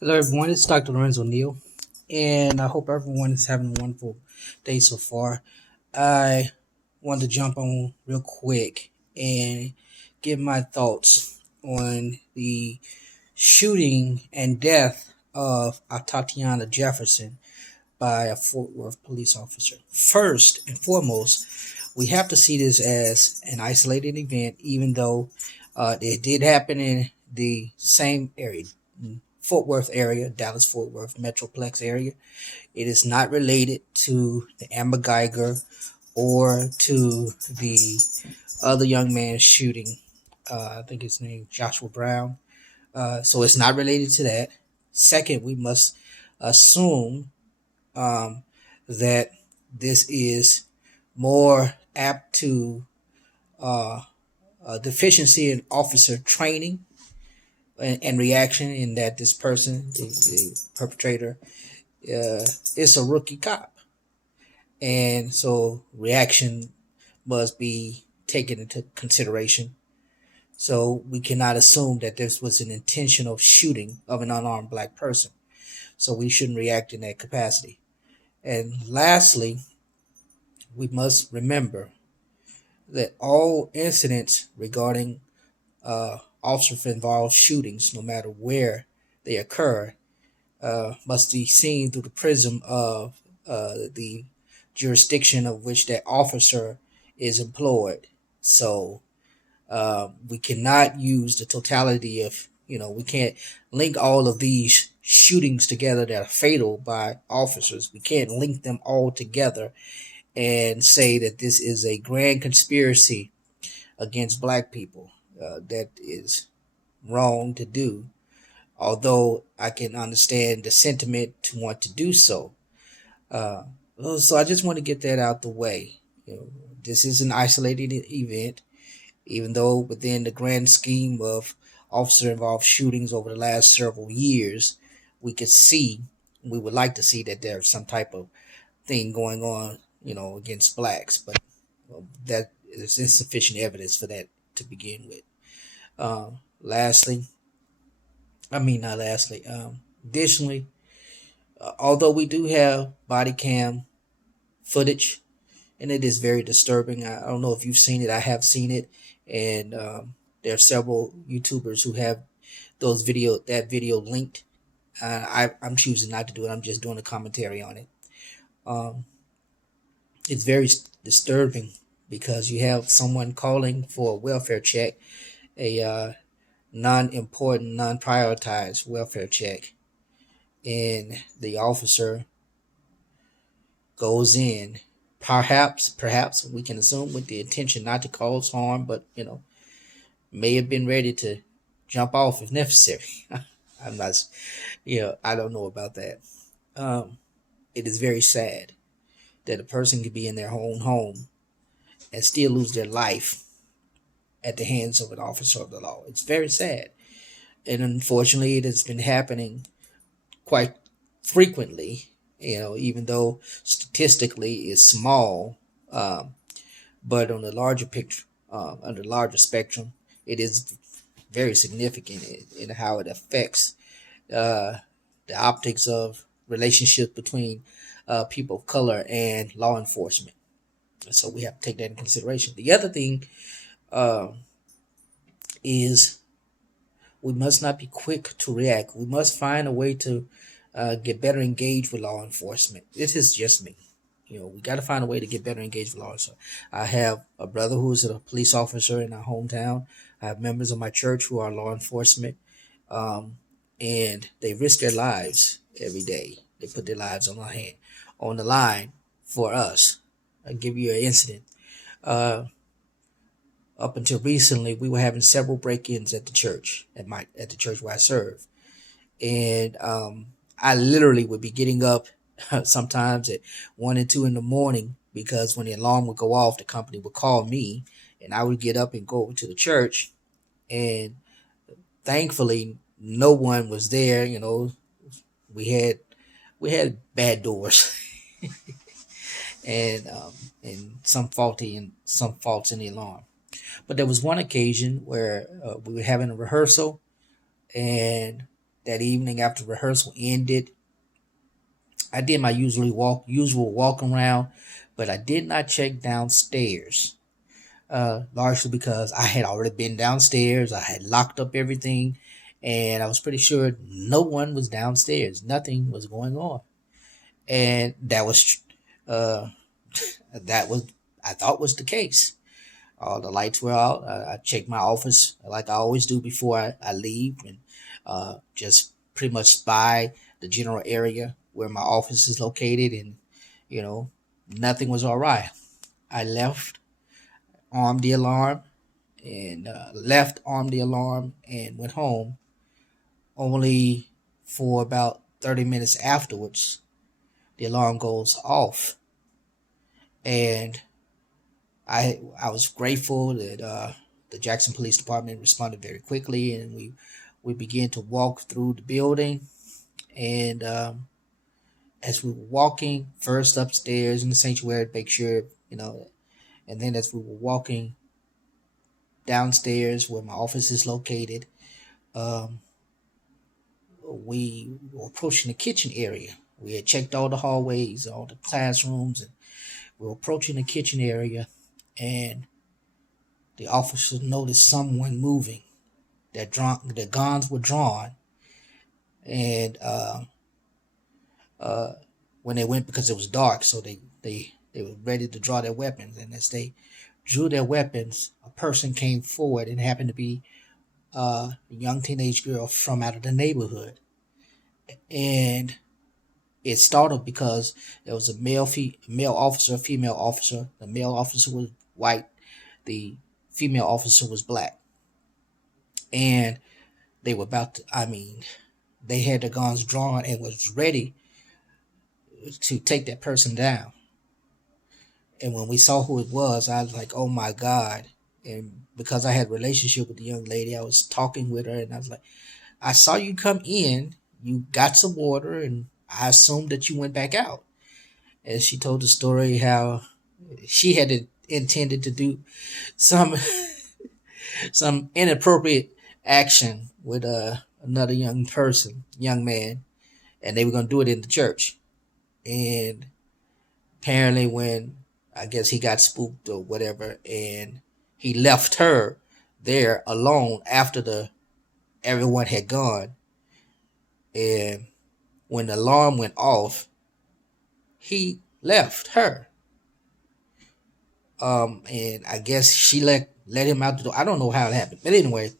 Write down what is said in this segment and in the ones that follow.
Hello, everyone. It's Dr. Lorenzo Neal, and I hope everyone is having a wonderful day so far. I want to jump on real quick and give my thoughts on the shooting and death of Atatiana Jefferson by a Fort Worth police officer. First and foremost, we have to see this as an isolated event, even though it did happen in the same area, Fort Worth area, Dallas Fort Worth Metroplex area. It is not related to the Amber Geiger or to the other young man shooting. I think his name Joshua Brown. So it's not related to that. Second, we must assume um, that this is more apt to uh, a deficiency in officer training and reaction, in that this person, the perpetrator, is a rookie cop. And so reaction must be taken into consideration. So we cannot assume that this was an intentional shooting of an unarmed black person. So we shouldn't react in that capacity. And lastly, we must remember that all incidents regarding officer involved shootings, no matter where they occur, must be seen through the prism of the jurisdiction of which that officer is employed. So we cannot use the totality of, we can't link all of these shootings together that are fatal by officers. We can't link them all together and say that this is a grand conspiracy against black people. That is wrong to do, although I can understand the sentiment to want to do so. Uh, so I just want to get that out the way. This is an isolated event, even though within the grand scheme of officer involved shootings over the last several years, we could see, we would like to see that there's some type of thing going on, against blacks, but that is insufficient evidence for that to begin with. Lastly, I mean, not lastly, additionally, although we do have body cam footage, and it is very disturbing. I don't know if you've seen it. I have seen it, and there are several YouTubers who have that video linked. I'm choosing not to do it. I'm just doing a commentary on it. Um, it's very disturbing because you have someone calling for a welfare check, a non-important, non-prioritized welfare check, and the officer goes in, perhaps we can assume with the intention not to cause harm, but may have been ready to jump off if necessary. I'm not, I don't know about that. It is very sad that a person could be in their own home and still lose their life at the hands of an officer of the law. It's very sad, and unfortunately, it has been happening quite frequently. Even though statistically it's small, um, but on the larger picture, on the larger spectrum, it is very significant in how it affects uh, the optics of relationships between people of color and law enforcement. So we have to take that in consideration. The other thing uh, is we must not be quick to react. We must find a way to get better engaged with law enforcement. This is just me. We got to find a way to get better engaged with law enforcement. I have a brother who is a police officer in our hometown. I have members of my church who are law enforcement, um, and they risk their lives every day. They put their lives on the line for us. I'll give you an incident. Uh, Up until recently, we were having several break-ins at the church, at the church where I serve, and I literally would be getting up sometimes at 1 and 2 in the morning, because when the alarm would go off, the company would call me, and I would get up and go over to the church, and thankfully no one was there. We had we had bad doors, and some faults in the alarm. But there was one occasion where we were having a rehearsal, and that evening after rehearsal ended, I did my usual walk around, but I did not check downstairs. Largely because I had already been downstairs. I had locked up everything, and I was pretty sure no one was downstairs. Nothing was going on, and uh, that was I thought was the case. All the lights were out. I checked my office like I always do before I leave, and just pretty much spy the general area where my office is located, and you know, nothing was all right. I armed the alarm, and armed the alarm, and went home. Only for about 30 minutes afterwards, the alarm goes off, and I was grateful that the Jackson Police Department responded very quickly, and we began to walk through the building. And as we were walking first upstairs in the sanctuary to make sure, and then as we were walking downstairs where my office is located, um, we were approaching the kitchen area. We had checked all the hallways, all the classrooms, and we were approaching the kitchen area, and the officers noticed someone moving. The guns were drawn, and uh, when they went, because it was dark, so they were ready to draw their weapons. And as they drew their weapons, a person came forward, and happened to be a young teenage girl from out of the neighborhood. And it started because there was a male officer, a female officer. The male officer was white. The female officer was black. And they were about to, they had their guns drawn and was ready to take that person down. And when we saw who it was, I was like, oh my God. And because I had a relationship with the young lady, I was talking with her, and I was like, I saw you come in, you got some water, and I assumed that you went back out. And she told the story how she had intended to do some some inappropriate action with another young man, and they were going to do it in the church. And apparently, when I guess he got spooked or whatever, and he left her there alone after everyone had gone. And when the alarm went off, he left her. And I guess she let him out the door. I don't know how it happened, but anyway,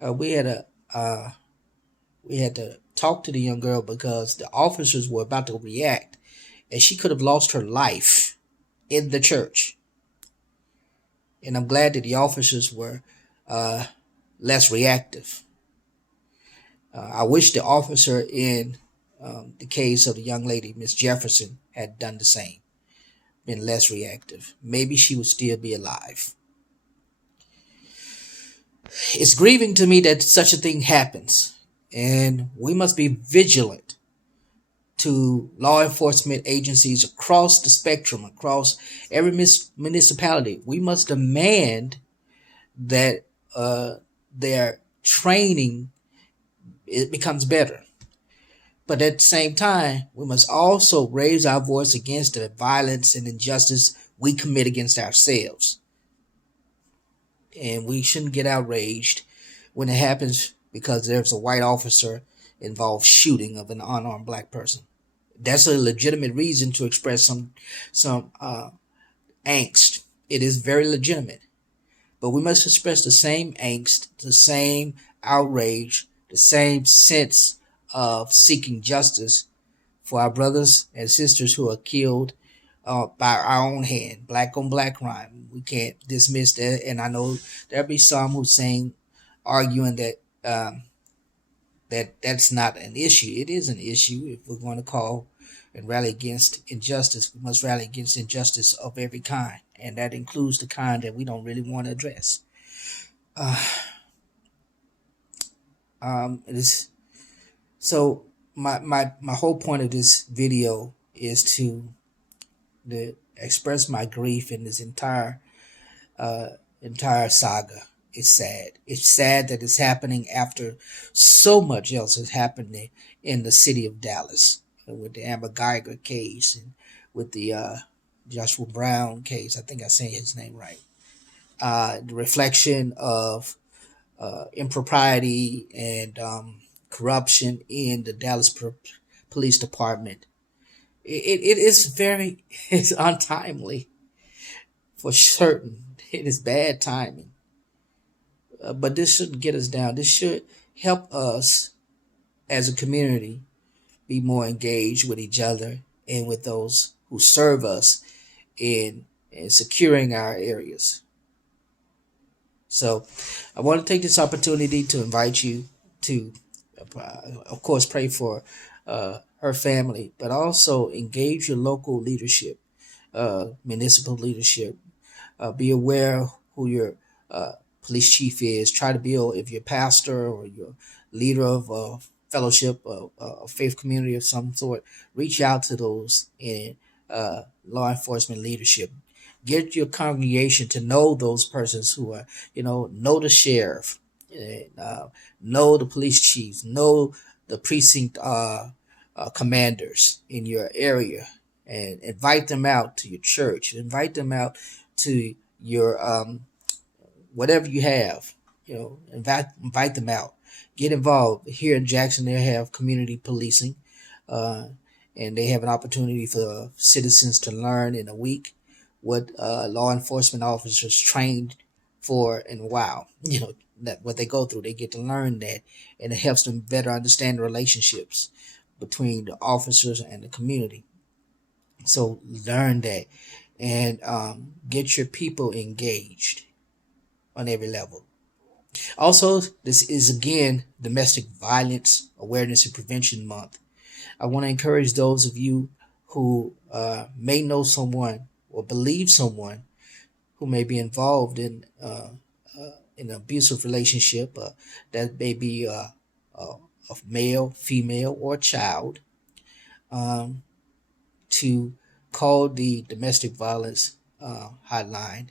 we had to talk to the young girl because the officers were about to react, and she could have lost her life in the church. And I'm glad that the officers were less reactive. I wish the officer in the case of the young lady, Miss Jefferson, had done the same, been less reactive. Maybe she would still be alive. It's grieving to me that such a thing happens, and we must be vigilant to law enforcement agencies across the spectrum, across every municipality. We must demand that their training it becomes better. But at the same time, we must also raise our voice against the violence and injustice we commit against ourselves. And we shouldn't get outraged when it happens because there's a white officer involved shooting of an unarmed black person. That's a legitimate reason to express some angst. It is very legitimate. But we must express the same angst, the same outrage, the same sense of seeking justice for our brothers and sisters who are killed by our own hand, black on black crime. We can't dismiss that. And I know there'll be some who arguing that that's not an issue. It is an issue. If we're going to call and rally against injustice, we must rally against injustice of every kind, and that includes the kind that we don't really want to address. It is so. My whole point of this video is to express my grief in this entire saga. It's sad. It's sad that it's happening after so much else is happening in the city of Dallas, with the Amber Geiger case and with the Joshua Brown case. I think I say his name right. The reflection of impropriety and corruption in the Dallas Police Department. It is very it's untimely for certain. It is bad timing, but this shouldn't get us down. This should help us as a community be more engaged with each other and with those who serve us in securing our areas. So I want to take this opportunity to invite you to, of course, pray for her family, but also engage your local leadership, municipal leadership. Be aware who your police chief is. Try to build, if you're a pastor or you're leader of a fellowship, a faith community of some sort, reach out to those in law enforcement leadership. Get your congregation to know those persons who are, know the sheriff, and, know the police chiefs, know the precinct commanders in your area, and invite them out to your church. Invite them out to your whatever you have. Invite them out. Get involved. Here in Jackson, they have community policing, uh, and they have an opportunity for citizens to learn in a week what law enforcement officers trained for, and wow, that what they go through. They get to learn that, and it helps them better understand the relationships between the officers and the community. So learn that, and get your people engaged on every level. Also, this is again Domestic Violence Awareness and Prevention Month. I want to encourage those of you who may know someone or believe someone who may be involved in an abusive relationship, that may be a male, female, or child, um, to call the domestic violence hotline,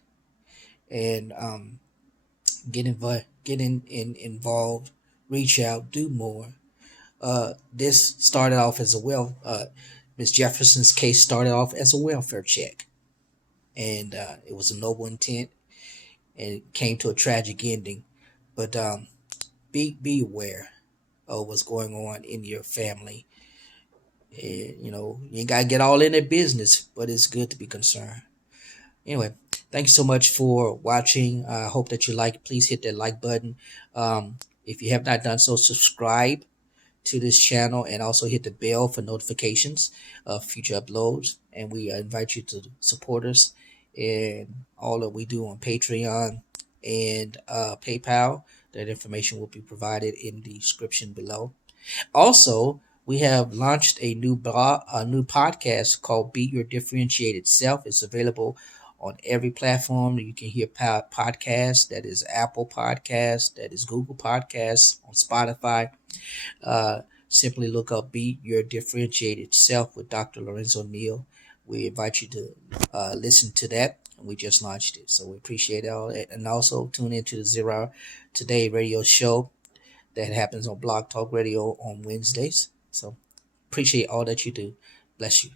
and involved, reach out, do more. This started off as Miss Jefferson's case started off as a welfare check, and it was a noble intent, and it came to a tragic ending. But be aware of what's going on in your family. And, you ain't gotta get all in their business, but it's good to be concerned. Anyway, thank you so much for watching. I hope that you like. Please hit that like button. If you have not done so, subscribe to this channel, and also hit the bell for notifications of future uploads. And we invite you to support us in all that we do on Patreon and PayPal. That information will be provided in the description below. Also, we have launched a new podcast called Be Your Differentiated Self. It's available on every platform you can hear podcasts. That is Apple Podcasts, that is Google Podcasts, on Spotify. Simply look up Be Your Differentiated Self with Dr. Lorenzo Neal. We invite you to listen to that. We just launched it, so we appreciate all that. And also tune into the Zero Today radio show that happens on Blog Talk Radio on Wednesdays. So appreciate all that you do. Bless you.